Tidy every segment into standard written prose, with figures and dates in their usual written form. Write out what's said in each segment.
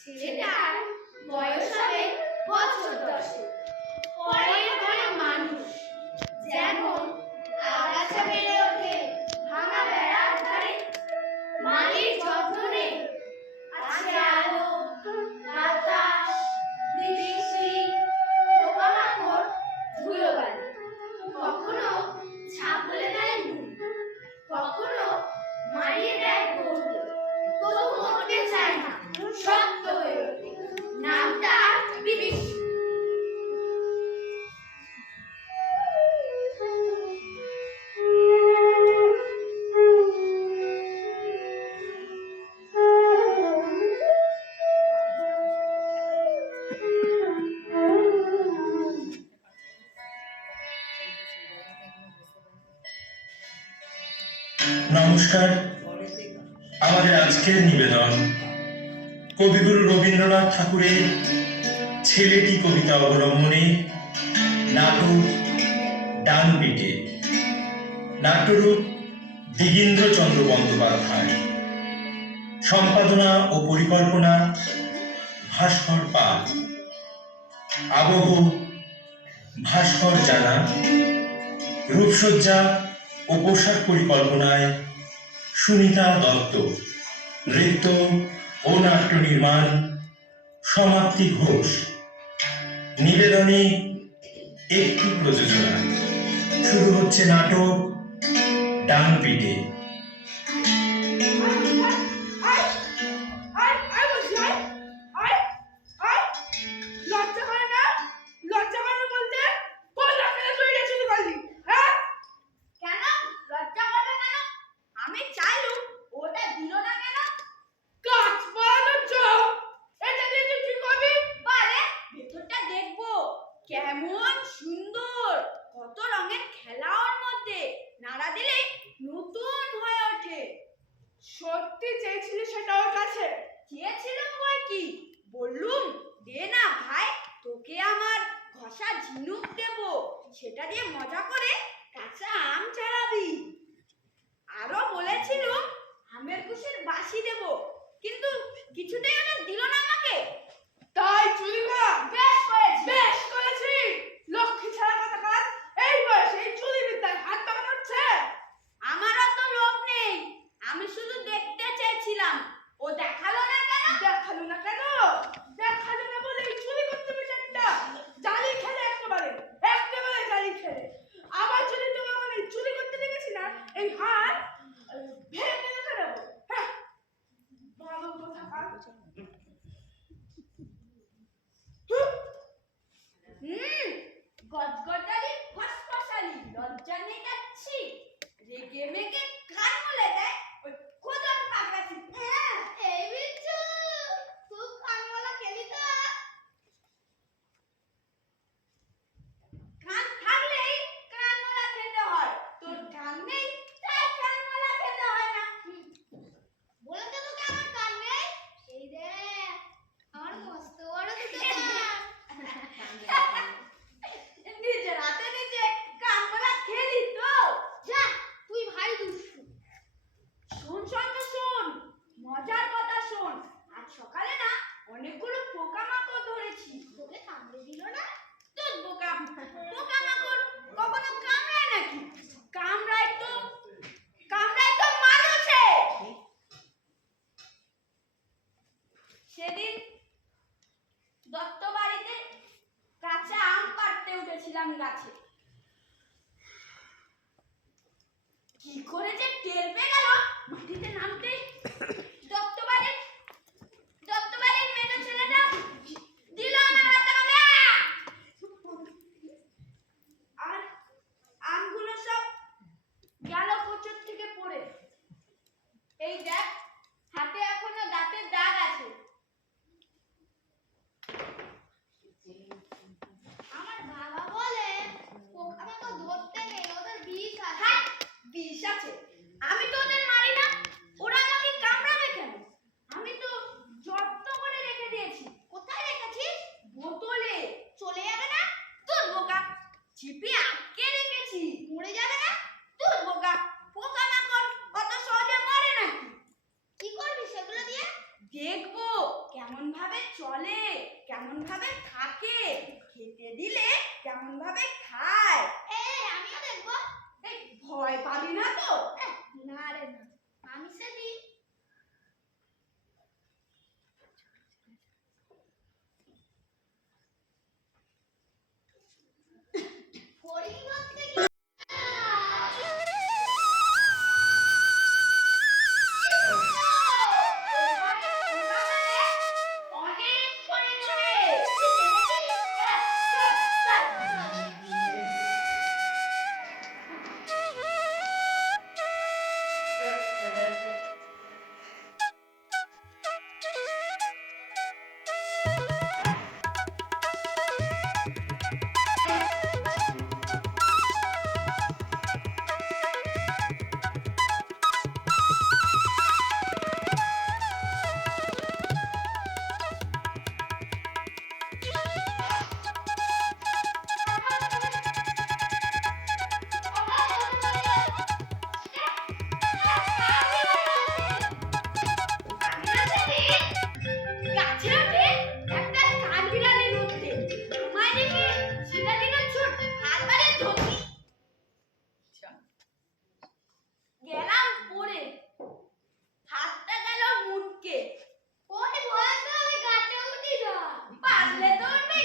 ছেলেটার বয়স হবে বছর 10। পরের ঘরে মানুষ যেমন আগাছা বেড়ে ওঠে ভাঙা বেড়ার ধারে, মালির যত্ন নেই, আছে আলো, বাতাস, বৃষ্টি, পোকামাকড়, ধুলোবালি। কখনো ছাগলে দেয় মুখ, কখনো মারিয়ে দেয় গরুকে, তবু মরতে চায় না, শক্ত হয়ে ওঠে। নামটা বিবিস। নমস্কার। আমাদের আজকের নিবেদন কবিগুরু রবীন্দ্রনাথ ঠাকুরের ছেলেটি কবিতা অবলম্বনে নাটক ডান পিঠে। নাট্যরূপ দিগীন্দ্র চন্দ্র বন্দ্যোপাধ্যায়, সম্পাদনা ও পরিকল্পনা ভাস্কর পাল, আবহ ভাস্কর জানা, রূপসজ্জা ও পোশাক পরিকল্পনায় সুনিতা দত্ত, নৃত্য ও নাট্য নির্মাণ সমাপ্তি ঘোষ। নিবেদনে একটি প্রযোজনা। শুরু হচ্ছে নাটক ডান পিঠে। কেমন সুন্দর, কত রঙের খেলা ওর মধ্যে, নাড়া দিলে নতুন হয়ে ওঠে। সত্যি চেয়েছিলি সেটা ওর কাছে? চেয়েছিলাম বই কি, বললুম দে না ভাই, তোকে আমার ঘষা ঝিনুক দেব, সেটা দিয়ে মজা করে কাঁচা আম চালাবি। আরো বলেছিলুম আমের কুশির বাসি দেব, কিন্তু কিছুতেই ওটা দিল না আমাকে। তাই চুরি করা? বেশ করেছি, বেশ করেছি। লক্ষ্মী ছাড়া কথা কাজ, এই বয়সে এই চুরি বিদ্যায় হাত পাকানো হচ্ছে। আমারও তো লোভ নেই, আমি শুধু দেখতে চেয়েছিলাম। ও দেখালো না কেন? দেখালো না কেন? দেখালো না বলে চুরি করতে বেচারটা জালি খেলে, একেবারে জালি খেলে। আবার যদি তোমার মানে চুরি করতে দেখেছি না, এই হাত ভেঙে ভেঙে ফেলবো। হ্যাঁ, বাদল কোথাকার। গজগজালি ফসফসালি লজ্জা নেই যাচ্ছি রেগে মেগে কান মলে দেয় ওই কোদর পাকাছি। এই বিচ্ছু খুব কান মলা খেলি তো। কান থাকলেই কান মলা খেতে হয়, তোর কান নেই তাই কান মলা খেতে হয় না। বলতে তোকে আমার কান নেই, এই দেখ আমার মস্ত বড় দুটো কান। নিজের হাতে নিজে কান মলা খেলি তো। যা তুই ভারী দুষ্টু। শোন শোন তো শোন, মজার কথা শোন। আজ সকালে না অনেকগুলো পোকামাকড় ধরেছি। তোকে কামড়ে দিল না? তোর পোকামাকড় কখনো কামড়ায় নাকি? কামড়ায় তো মানুষে। সেদিন দত্ত বাড়িতে কাঁচা আম পাড়তে উঠেছিলাম গাছে। কি করে যে টের পেয়ে গেল মাটিতে নামতেই দত্তবাড়ির মেজো ছেলেটা দিল আমার হাতে কামড়ে। আর আমগুলো সব গেল কোচর থেকে পড়ে। এই দেখ হাতে এখনো দাঁতের দাগ আছে। আমার বাবা বলে পোকামাকড় ধরতে নেই, ওদের বিষ আছে। হ্যাঁ, বিষ আছে। আমি তো ওদের মারি না, ওরা আমাকে কামড়াবে কেন? আমি তো যত্ন করে রেখে দিয়েছি। কোথায় রেখেছিস? বোতলে। চলে যাবে না? তোর বোকা, চিপে আটকে রেখেছি। মরে যাবে না? তোর বোকা, পোকামাকড় অত সহজে মরে নাকি? কি করবি সেগুলো দিয়ে? দেখবো কেমন ভাবে চলে, কেমন ভাবে থাকে, খেতে দিলে কেমন ভাবে খায়। আমিও দেখবো। এই ভয় পাবি না তো? না রে না, আমি সেদিন ফড়িং ধরতে গিয়ে অনেক ফড়িং হয়। গাছে ওঠে একটা কাঠবিড়ালি নড়তে। আমায় দেখে সেটা দিল ছোট, হাত বাড়িয়ে ধরছি। গেলাম পড়ে, হাতটা গেল মুটকে। ওই ভয় তো আমি গাছে উঠি না। পারলে তো উঠবি।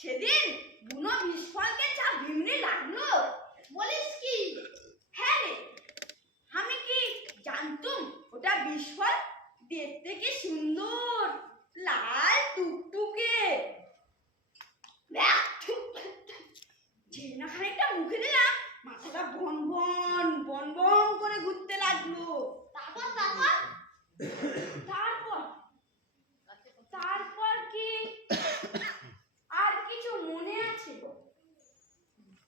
সেদিন বুনো বিস্ফলকে যা ভিমড়ি লাগলো। বলিস কি? হ্যাঁ রে, আমি কি জানতুম ওটা বিস্ফল? দেখতে কি সুন্দর, লাল টুকটুকে। যেনা খানিকটা মুখে দিলাম মাথাটা বন বন বন বন করে ঘুরতে লাগলো। তারপর কি আর কিছু মনে আছে?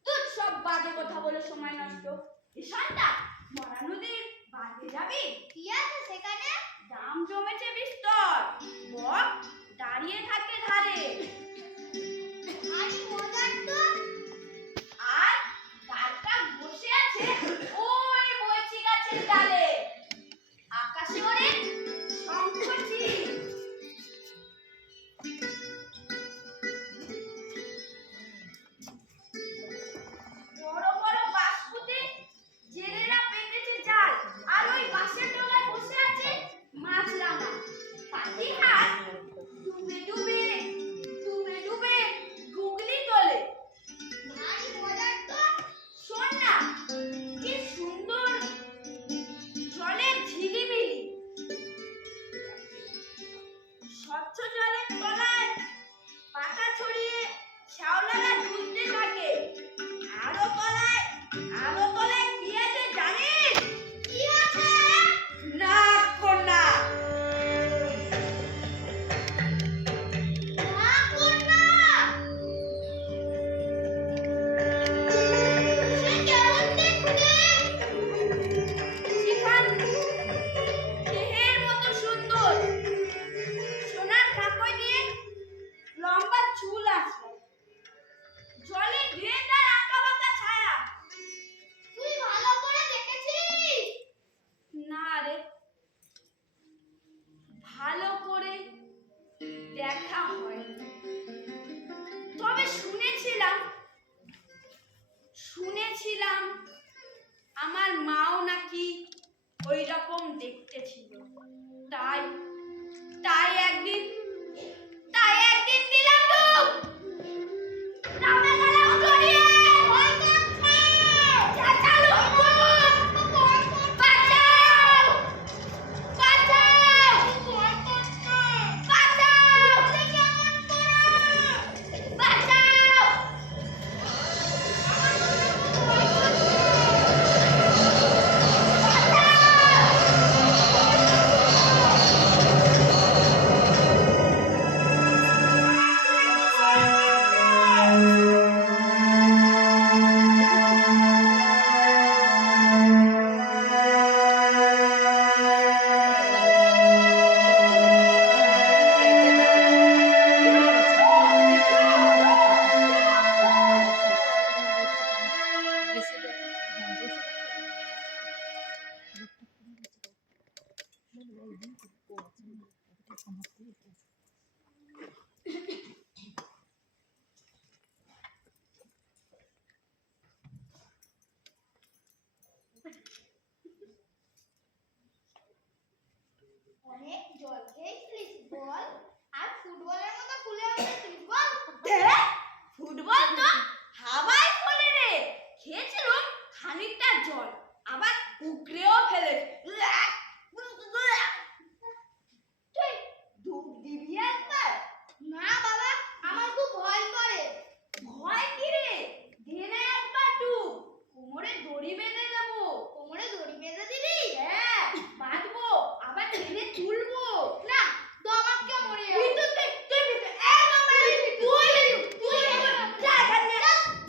তোর সব বাজে কথা বলে সময় নষ্ট। ঈশানটা মরা নদীর বাঁধে যাবি? কি আছে সেখানে? দাম জমেছে বিস্তর। বক দাঁড়িয়ে থাকে ধারে। মজার তো। আর কালটা বসে আছে ওই বইচি গাছের ডালে। আকাশে ওড়ে শঙ্খচিল। বড় বড় বাস্পুতে জেলেরা দেখতে ছিল। তাই তাই একদিন তাই একদিন দিলাম ডুব। নামে গেলাম জড়িয়ে, ভয় করছে, চেঁচালো খুব, বাঁচাও, বাঁচাও, ভয় করছে, বাঁচাও, বাঁচাও। অনেক জল খেয়েছিলিস বল, আর ফুটবলের মতো ফুলে উঠেছিস বল। ফুটবল তো হাওয়ায় ফলে রে, খেয়েছিলাম খানিকটা জল, আবার উকড়েও ফেলে। তুই ডুব দিবি একবার? না বাবা, আমার খুব ভয় করে। ভয় কি রে, দে না একবার ডুব, কোমরে দড়ি বেঁধে দেবো। কোমরে দড়ি বেঁধে দিবি? হ্যাঁ, বাঁধবো, আবার টেনে তুলবো। না, তো আমার কে মরে যাবে। ভিতর তুই ভিতর একদম তুই যা এখানে,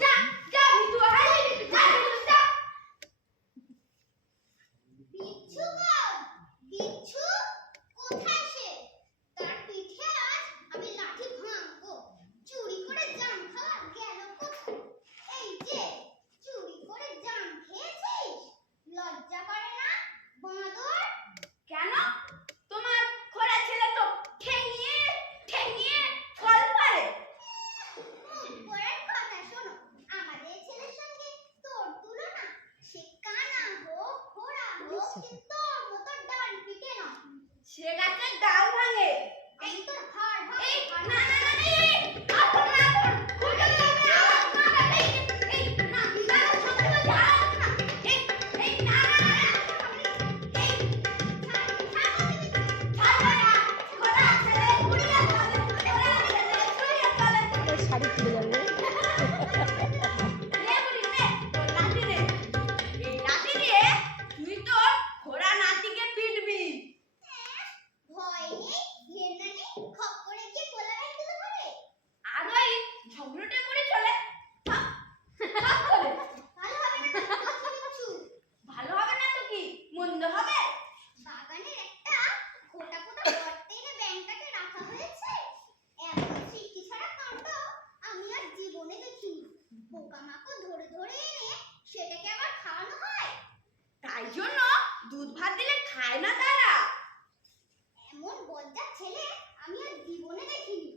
যা যা ভিতর, আয় যা ভিতর, যা। পিচ্ছু বল, পিচ্ছু কোথায় সে? তার পিঠে আজ আমি লাঠি ভাঙবো। চুরি করে জাম খাওয়া গেল কোথায়? এই যে চুরি করে জাম খেয়েছিস, লজ্জা করে না বাঁদর? কেন? তোমার খোড়া ছেলে তো ঠেঙিয়ে ঠেঙিয়ে ফল পারে। পরের কথা শোনো, আমাদের ছেলের সঙ্গে তোর তুলনা। সে কানা হোক, খোড়া হোক, সে তোর মতো ডান পিটে না। সে গাছের ডাল ভাঙে। আমি তোর হাড় এই ভাঙবো। না না না না, এই আপন না আপন খুঁজে দাও না না, এই না না সত্যি যাও না, এই না না না, এই ছাড়বে না, খোড়া ছেলে ঘুরিয়ে চলে, খোড়া ছেলে ঘুরিয়ে চলে। শাড়ি খুলে যাবে। নে বলি নে, তোর লাঠি নে, এই লাঠি দিয়ে তুই তোর খোড়া নাতিকে পিটবি। ভয় নেই, ঘেন্না নেই, খপ করে গিয়ে কোলাগাড়ি তুলে ধরে। আর ওই ঝগড়ুটে করে চলে, থাক, থাক করে। ভালো হবে না তো, কচি বিচ্ছু। ভালো হবে না তো কি, মন্দ হবে? বাগানের একটা গোটা গোটা গর্তে এনে ব্যাঙটাকে রাখা হয়েছে। এমন সৃষ্টি ছাড়া কাণ্ড আমি আর জীবনে দেখিনি। পোকামাকড় ধরে ধরে এনে সেটাকে আবার খাওয়ানো হয়। তাই জন্য দুধ ভাত দিলে খায় না তারা। এমন বজ্জাত ছেলে আমি আর জীবনে দেখিনি।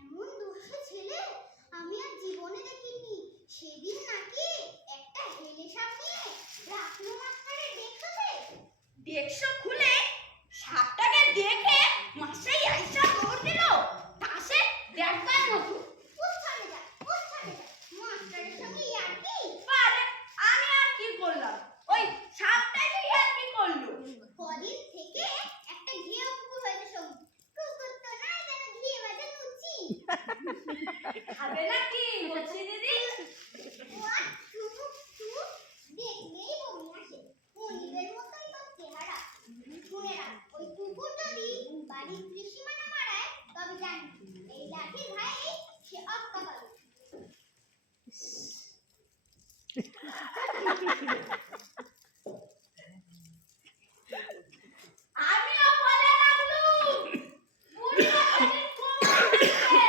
এমন দুষ্টু ছেলে আমি আর জীবনে দেখিনি। সেদিন নাকি একটা হেলে সাপ নিয়ে রাখলো মাস্টারের দেখতে। দেখছো খুলে সাপটাকে দেখে মাসাই আইসা দৌড় দিল, তাসে দেখবার মতো। কোথায় যা, মাস্টারের সঙ্গে ইয়ার্কি। আরে আমি আর কি করলাম, ওই সাপটাই তো আর কি করলো। কদিন থেকে একটা ঘিয়ে কুকুর হয়েছে সঙ্গে। কুকুর তো না, যেন ঘিয়ে বাজে লুচি। খাবে নাকি বলছি দিদি? What? দেখলেই বমি আসে। মনিবের মতোই তোর চেহারা। শুনে রাখ, ওই কুকুর যদি বাড়ির ত্রিসীমানা মারায়, তবে জানি এই লাঠির ভাই সে অক্কা পাবে। আমিও বলে রাখলুম, বুড়ি বাচ্চাদের কোমর ধরে।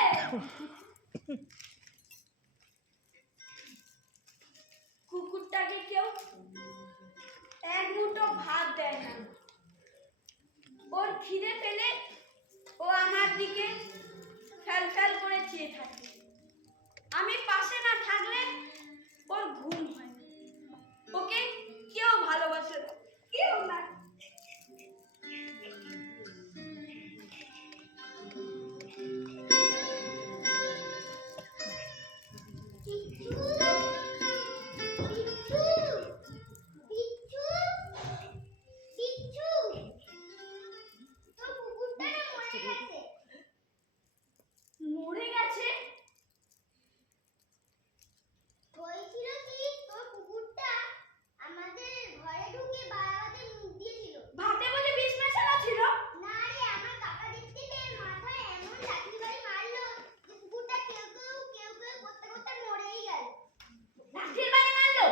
মরে গেছে? হয়েছিল কি, তোর কুকুরটা আমাদের ঘরে ঢুকে বারান্দাতে মুখ দিয়েছিল। ভাতে বলে বিষ মেশানো ছিল? না রে, আমার কাকা দেখতে পেয়ে মাথায় এমন লাঠি বাড়ি মারলো যে কুকুরটা কেউ কেউ কেউ কেউ করতে করতে মরেই গেল। লাঠির বাড়ি মারলো?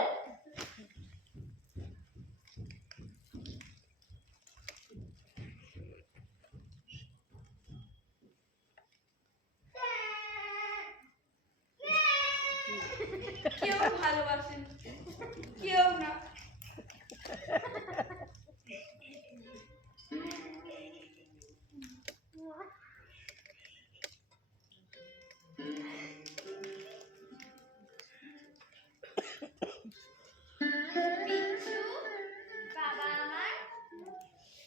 কেউ ভালোবাসেন, কেউ না। বিচ্ছু, বাবা আমার,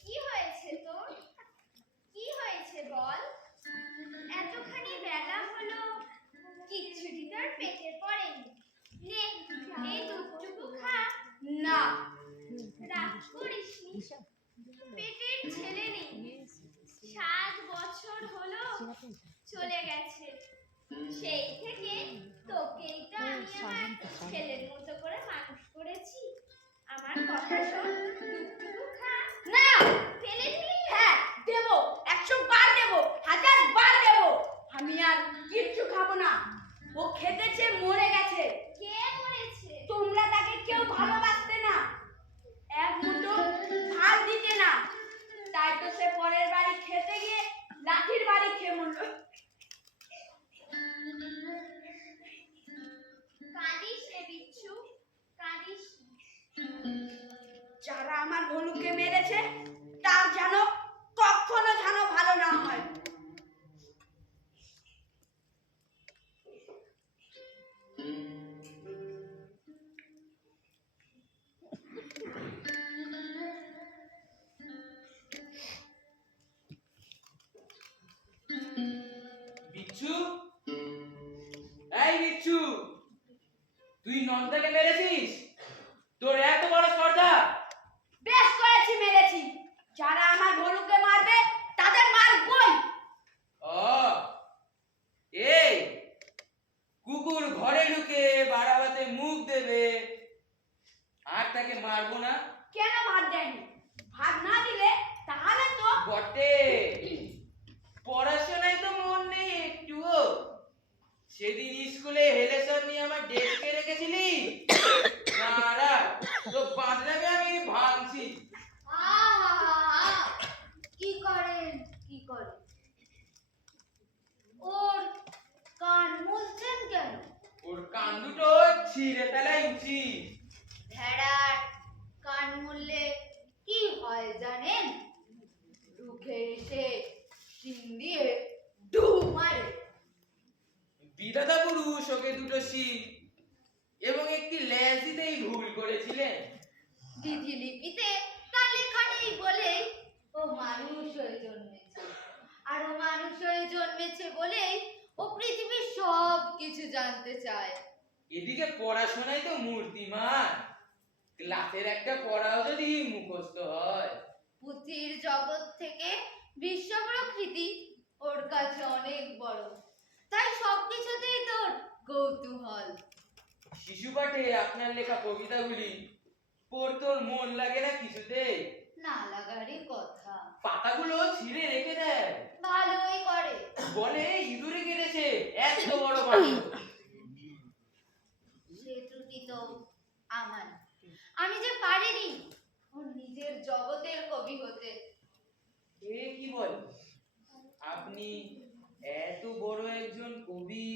কি হয়েছে তোর? কি হয়েছে বল? এতখানি বেলা হলো, কিচ্ছুটি তোর পেটে পড়েনি। নে, এই দুধটুকু খা। না। রাগ করিসনি, পেটের ছেলে নেই, 7 বছর হলো চলে গেছে। সেই থেকে তোকেই তো আমি আমার ছেলের মতো করে মানুষ করেছি। আমার কথা শোন, দুধটুকু খা। না। ফেলে দিলি? হ্যাঁ দেবো, 100 বার দেবো, 1000 বার দেবো। আমি আর কিচ্ছু খাবো না। ও খেতেছে, মরে গেছে। কে মরেছে? তোমরা তাকে কেউ ভালোবাসতে না, এক মুঠো ভাত দিতে না, তাই তো সে পরের বাড়ি খেতে গিয়ে লাঠির বাড়ি খেয়ে মরল। কাঁদিস রে বিচ্ছু, কাঁদিস না। যারা আমার ভলুকে মেরেছে তার যেন কখনো যেন ভালো না হয়। বিচ্ছু, এই বিচ্ছু, তুই নন্দাকে মেরেছিস? তোর এত বড় স্পর্ধা? বেশ করেছি, মেরেছি। যারা আমার ভলুকে মারবে তাদের মারবই। ও, এই কুকুর ঘরে ঢুকে বারাবাতে মুখ দেবে আর তাকে মারবো না? কেন ভাত দেয়নি? ভাত না দিলে তাহলে তো বটে, পড়াশোনায় তো মন নেই একটুও। সেদিন স্কুলে হেলেসন নিয়ে আমার ডেস্কে রেখেছিলি, না তো বাঁধনাকে আমি ভাঙছি। কি করেন, কি করেন? ওর কান মুলছেন কেন? ওর কান দুটো ছিঁড়ে ফেলাই উচিত। ভেড়ার কান মুললে কি হয় জানেন? রুখে এসে শিং দিয়ে ডু মারে। বিধাতা পুরুষ ওকে দুটো শিং এবং একটি লেজ দিতেই ভুল করেছিলেন। চিঠিলিপিতে তার লেখা নেই বলেই ও মানুষ হয়ে জন্মেছে, আর ও মানুষ হয়ে জন্মেছে বলেই ও পৃথিবীর সব কিছু জানতে চায়। এদিকে পড়াশোনায় তো মূর্তিমান, ক্লাসের একটা পড়াও যদি মুখস্থ হয়। পুঁথির জগৎ থেকে বিশ্ব প্রকৃতি ওর কাছে অনেক বড়, তাই সবকিছুতেই তোর কৌতূহল। শিশু পাঠে আপনার লেখা কবিতাগুলি পড়তে ওর মন লাগে না কিছুতে। না লাগারই কথা। পাতাগুলো ছিঁড়ে রেখে দেয়, ভালোই করে। বলে ইঁদুরে কেটেছে এত বড় পাতা। সে ত্রুটি তো আমার, আমি যে পারিনি ওর নিজের জগতের কবি হতে। এ কি বল, আপনি এত বড় একজন কবি?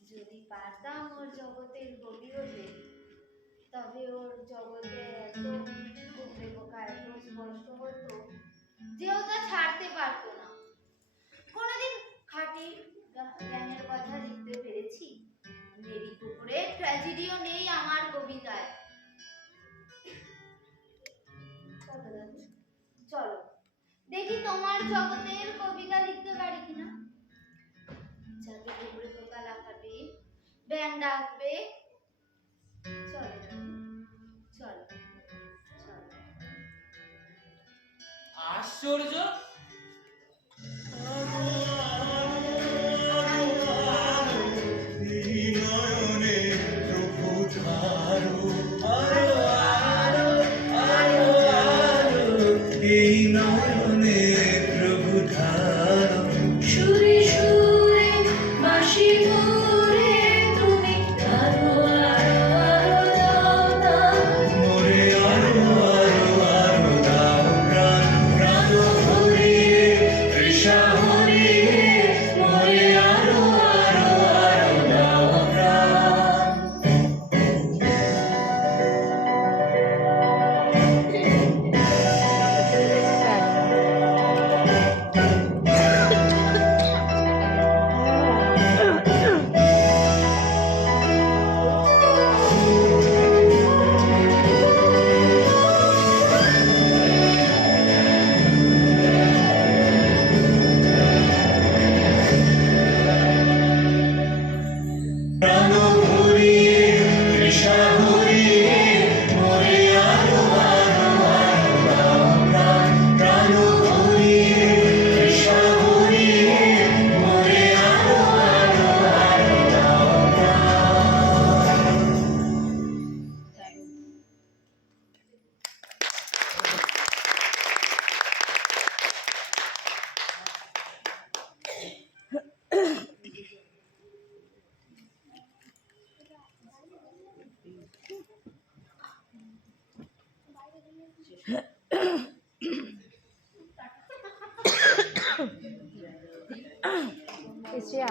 যদি পারতাম ওর জগতের কবি হতে, তবে ওর জগতে এত উপরে পোকা এত স্পষ্ট হতো যে ও তা ছাড়তে পারতো না। কোনোদিন খাঁটি জ্ঞানের কথা লিখতে পেরেছি? মেরি পুকুরের ট্র্যাজেডিও নেই আমার কবিতায়। চলো দাদু, চলো দেখি তোমার জগতের কবিতা লিখতে পারি কিনা। যাতে উপরে পোকা লাফাবে, ব্যাং ডাকবে। চলো দাদু, চলো চলো। আশ্চর্য, মোরে আরো আরো আরো দাও প্রাণ। প্রাণ ভরিয়ে তৃষা ভরিয়ে মোরে আরো আরো আরো দাও প্রাণ। প্রাণ ভরিয়ে তৃষা ভরিয়ে মোরে আরো আরো আরো দাও প্রাণ।